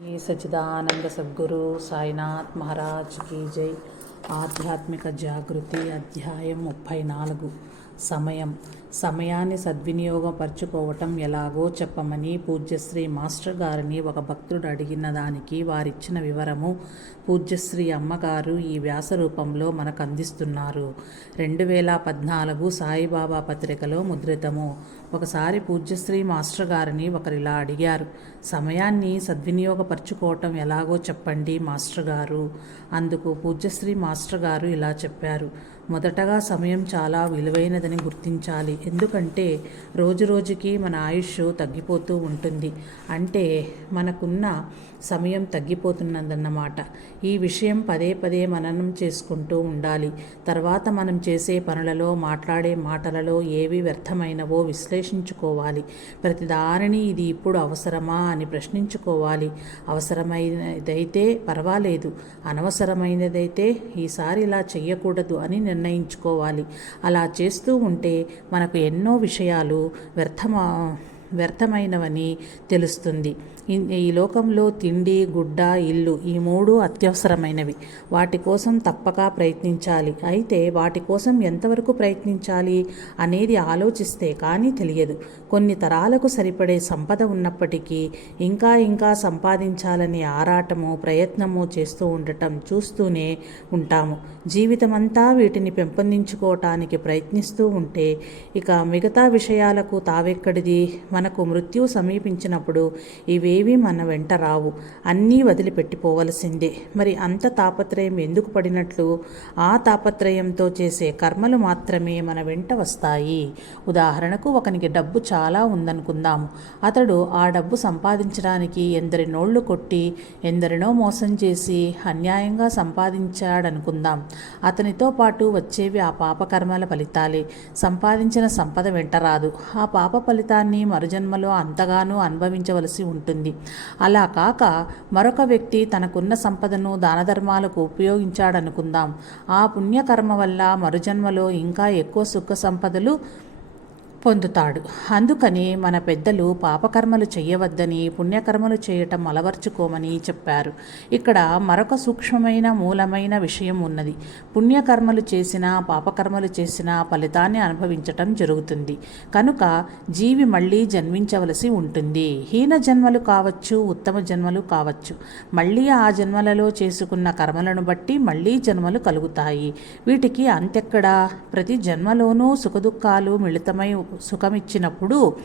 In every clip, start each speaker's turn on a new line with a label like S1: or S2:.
S1: శ్రీ సచిదానంద సద్గురు సాయినాథ్ మహారాజ్ కీ జై. ఆధ్యాత్మిక జాగృతి అధ్యాయం ముప్పై నాలుగు. సమయం. సమయాన్ని సద్వినియోగపరచుకోవటం ఎలాగో చెప్పమని పూజ్యశ్రీ మాస్టర్ గారిని ఒక భక్తుడు అడిగిన దానికి వారిచ్చిన వివరము పూజ్యశ్రీ అమ్మగారు ఈ వ్యాస రూపంలో మనకు అందిస్తున్నారు రెండు వేల పద్నాలుగు సాయిబాబా పత్రికలో ముద్రితము. ఒకసారి పూజ్యశ్రీ మాస్టర్ గారిని ఒకరిలా అడిగారు సమయాన్ని సద్వినియోగపరచుకోవటం ఎలాగో చెప్పండి మాస్టర్ గారు. అందుకు పూజ్యశ్రీ మాస్టర్ గారు ఇలా చెప్పారు మొదటగా సమయం చాలా విలువైనదని గుర్తించాలి ఎందుకంటే రోజు రోజుకి మన ఆయుష్ తగ్గిపోతూ ఉంటుంది. అంటే మనకున్న సమయం తగ్గిపోతున్నదన్నమాట. ఈ విషయం పదే పదే మననం చేసుకుంటూ ఉండాలి. తర్వాత మనం చేసే పనులలో మాట్లాడే మాటలలో ఏవి వ్యర్థమైనవో విశ్లేషించుకోవాలి. ప్రతి దానిని ఇది ఇప్పుడు అవసరమా అని ప్రశ్నించుకోవాలి. అవసరమైనదైతే పర్వాలేదు. అనవసరమైనదైతే ఈసారి ఇలా చేయకూడదు అని నిర్ణయించుకోవాలి. అలా చేస్తూ ఉంటే మనకు ఎన్నో విషయాలు వ్యర్థమా వ్యర్థమైనవని తెలుస్తుంది. ఈ లోకంలో తిండి గుడ్డ ఇల్లు ఈ మూడు అత్యవసరమైనవి. వాటి కోసం తప్పక ప్రయత్నించాలి. అయితే వాటి కోసం ఎంతవరకు ప్రయత్నించాలి అనేది ఆలోచిస్తే కానీ తెలియదు. కొన్ని తరాలకు సరిపడే సంపద ఉన్నప్పటికీ ఇంకా ఇంకా సంపాదించాలనే ఆరాటము ప్రయత్నము చేస్తూ ఉండటం చూస్తూనే ఉంటాము. జీవితమంతా వీటిని పెంపొందించుకోవటానికి ప్రయత్నిస్తూ ఉంటే ఇక మిగతా విషయాలకు తావెక్కడిది? మనకు మృత్యు సమీపించినప్పుడు ఇవేవి మన వెంట రావు. అన్నీ వదిలిపెట్టిపోవలసిందే. మరి అంత తాపత్రయం ఎందుకు పడినట్లు? ఆ తాపత్రయంతో చేసే కర్మలు మాత్రమే మన వెంట వస్తాయి. ఉదాహరణకు ఒకనికి డబ్బు చాలా ఉందనుకుందాము. అతడు ఆ డబ్బు సంపాదించడానికి ఎందరి నోళ్ళు కొట్టి ఎందరినో మోసం చేసి అన్యాయంగా సంపాదించాడనుకుందాం. అతనితో పాటు వచ్చేవి ఆ పాపకర్మల ఫలితాలే. సంపాదించిన సంపద వెంట రాదు. ఆ పాప ఫలితాన్ని మరుజన్మలో అంతగానూ అనుభవించవలసి ఉంటుంది. అలా కాక మరొక వ్యక్తి తనకున్న సంపదను దానధర్మాలకు ఉపయోగించాడనుకుందాం. ఆ పుణ్యకర్మ వల్ల మరుజన్మలో ఇంకా ఎక్కువ సుఖ సంపదలు పొందుతాడు. అందుకని మన పెద్దలు పాపకర్మలు చేయవద్దని పుణ్యకర్మలు చేయటం అలవర్చుకోమని చెప్పారు. ఇక్కడ మరొక సూక్ష్మమైన మూలమైన విషయం ఉన్నది. పుణ్యకర్మలు చేసినా పాపకర్మలు చేసినా ఫలితాన్ని అనుభవించటం జరుగుతుంది. కనుక జీవి మళ్ళీ జన్మించవలసి ఉంటుంది. హీన జన్మలు కావచ్చు ఉత్తమ జన్మలు కావచ్చు. మళ్ళీ ఆ జన్మలలో చేసుకున్న కర్మలను బట్టి మళ్ళీ జన్మలు కలుగుతాయి. వీటికి అంతెక్కడా? ప్రతి జన్మలోనూ సుఖదుఖాలు మిళితమై సుఖమిచ్చినప్పుడు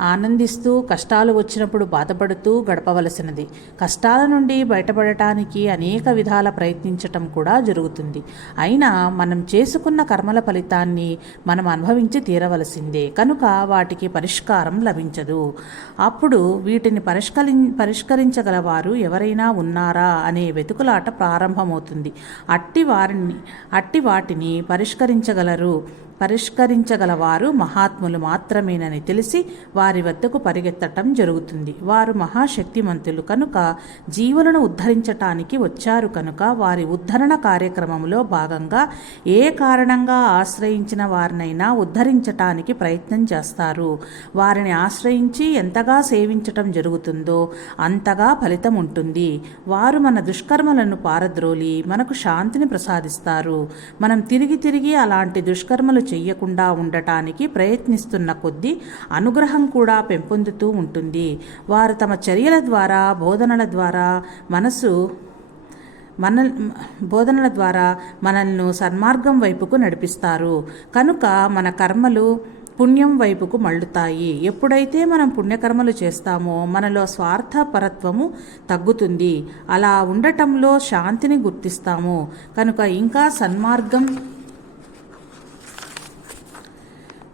S1: ఆనందిస్తూ కష్టాలు వచ్చినప్పుడు బాధపడుతూ గడపవలసినది. కష్టాల నుండి బయటపడటానికి అనేక విధాల ప్రయత్నించటం కూడా జరుగుతుంది. అయినా మనం చేసుకున్న కర్మల ఫలితాన్ని మనం అనుభవించి తీరవలసిందే. కనుక వాటికి పరిష్కారం లభించదు. అప్పుడు వీటిని పరిష్కరి పరిష్కరించగలవారు ఎవరైనా ఉన్నారా అనే వెతుకులాట ప్రారంభమవుతుంది. అట్టి వారిని అట్టి వాటిని పరిష్కరించగలరు పరిష్కరించగలవారు మహాత్ములు మాత్రమేనని తెలిసి వారి వద్దకు పరిగెత్తటం జరుగుతుంది. వారు మహాశక్తిమంతులు కనుక జీవులను ఉద్ధరించటానికి వచ్చారు కనుక వారి ఉద్ధరణ కార్యక్రమంలో భాగంగా ఏ కారణంగా ఆశ్రయించిన వారినైనా ఉద్ధరించటానికి ప్రయత్నం చేస్తారు. వారిని ఆశ్రయించి ఎంతగా సేవించటం జరుగుతుందో అంతగా ఫలితం ఉంటుంది. వారు మన దుష్కర్మలను పారద్రోలి మనకు శాంతిని ప్రసాదిస్తారు. మనం తిరిగి తిరిగి అలాంటి దుష్కర్మలు చెయ్యకుండా ఉండటానికి ప్రయత్నిస్తున్న కొద్దీ అనుగ్రహం కూడా పెంపొందుతూ ఉంటుంది. వారు తమ చర్యల ద్వారా బోధనల ద్వారా మనసు మన బోధనల ద్వారా మనల్ని సన్మార్గం వైపుకు నడిపిస్తారు. కనుక మన కర్మలు పుణ్యం వైపుకు మళ్ళుతాయి. ఎప్పుడైతే మనం పుణ్యకర్మలు చేస్తామో మనలో స్వార్థపరత్వము తగ్గుతుంది. అలా ఉండటంలో శాంతిని గుర్తిస్తాము. కనుక ఇంకా సన్మార్గం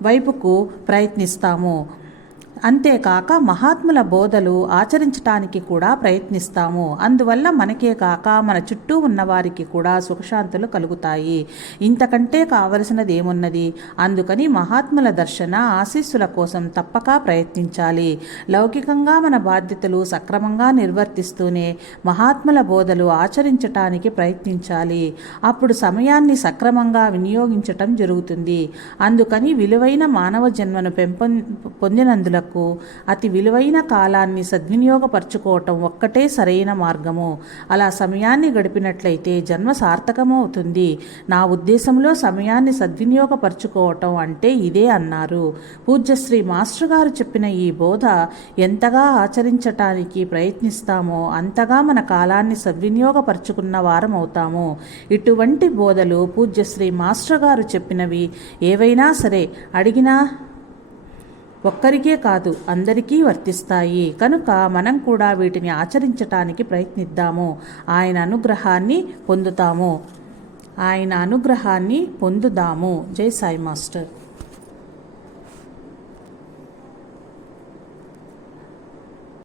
S1: వైపుకు ప్రయత్నిస్తాము. అంతేకాక మహాత్ముల బోధలు ఆచరించటానికి కూడా ప్రయత్నిస్తాము. అందువల్ల మనకే కాక మన చుట్టూ ఉన్నవారికి కూడా సుఖశాంతులు కలుగుతాయి. ఇంతకంటే కావలసినది ఏమున్నది అందుకని మహాత్ముల దర్శన ఆశీస్సుల కోసం తప్పక ప్రయత్నించాలి. లౌకికంగా మన బాధ్యతలు సక్రమంగా నిర్వర్తిస్తూనే మహాత్ముల బోధలు ఆచరించటానికి ప్రయత్నించాలి. అప్పుడు సమయాన్ని సక్రమంగా వినియోగించటం జరుగుతుంది. అందుకని విలువైన మానవ జన్మను పెంపొ పొందినందులకు వరకు అతి విలువైన కాలాన్ని సద్వినియోగపరచుకోవటం ఒక్కటే సరైన మార్గము. అలా సమయాన్ని గడిపినట్లయితే జన్మ సార్థకమవుతుంది. నా ఉద్దేశంలో సమయాన్ని సద్వినియోగపరచుకోవటం అంటే ఇదే అన్నారు. పూజ్యశ్రీ మాస్టర్ గారు చెప్పిన ఈ బోధ ఎంతగా ఆచరించటానికి ప్రయత్నిస్తామో అంతగా మన కాలాన్ని సద్వినియోగపరుచుకున్న వారం అవుతాము ఇటువంటి బోధలు పూజ్యశ్రీ మాస్టర్ గారు చెప్పినవి ఏవైనా సరే అడిగినా ఒక్కరికే కాదు అందరికీ వర్తిస్తాయి. కనుక మనం కూడా వీటిని ఆచరించటానికి ప్రయత్నిద్దాము. ఆయన అనుగ్రహాన్ని పొందుతాము. ఆయన అనుగ్రహాన్ని పొందుదాము. జై సాయి మాస్టర్.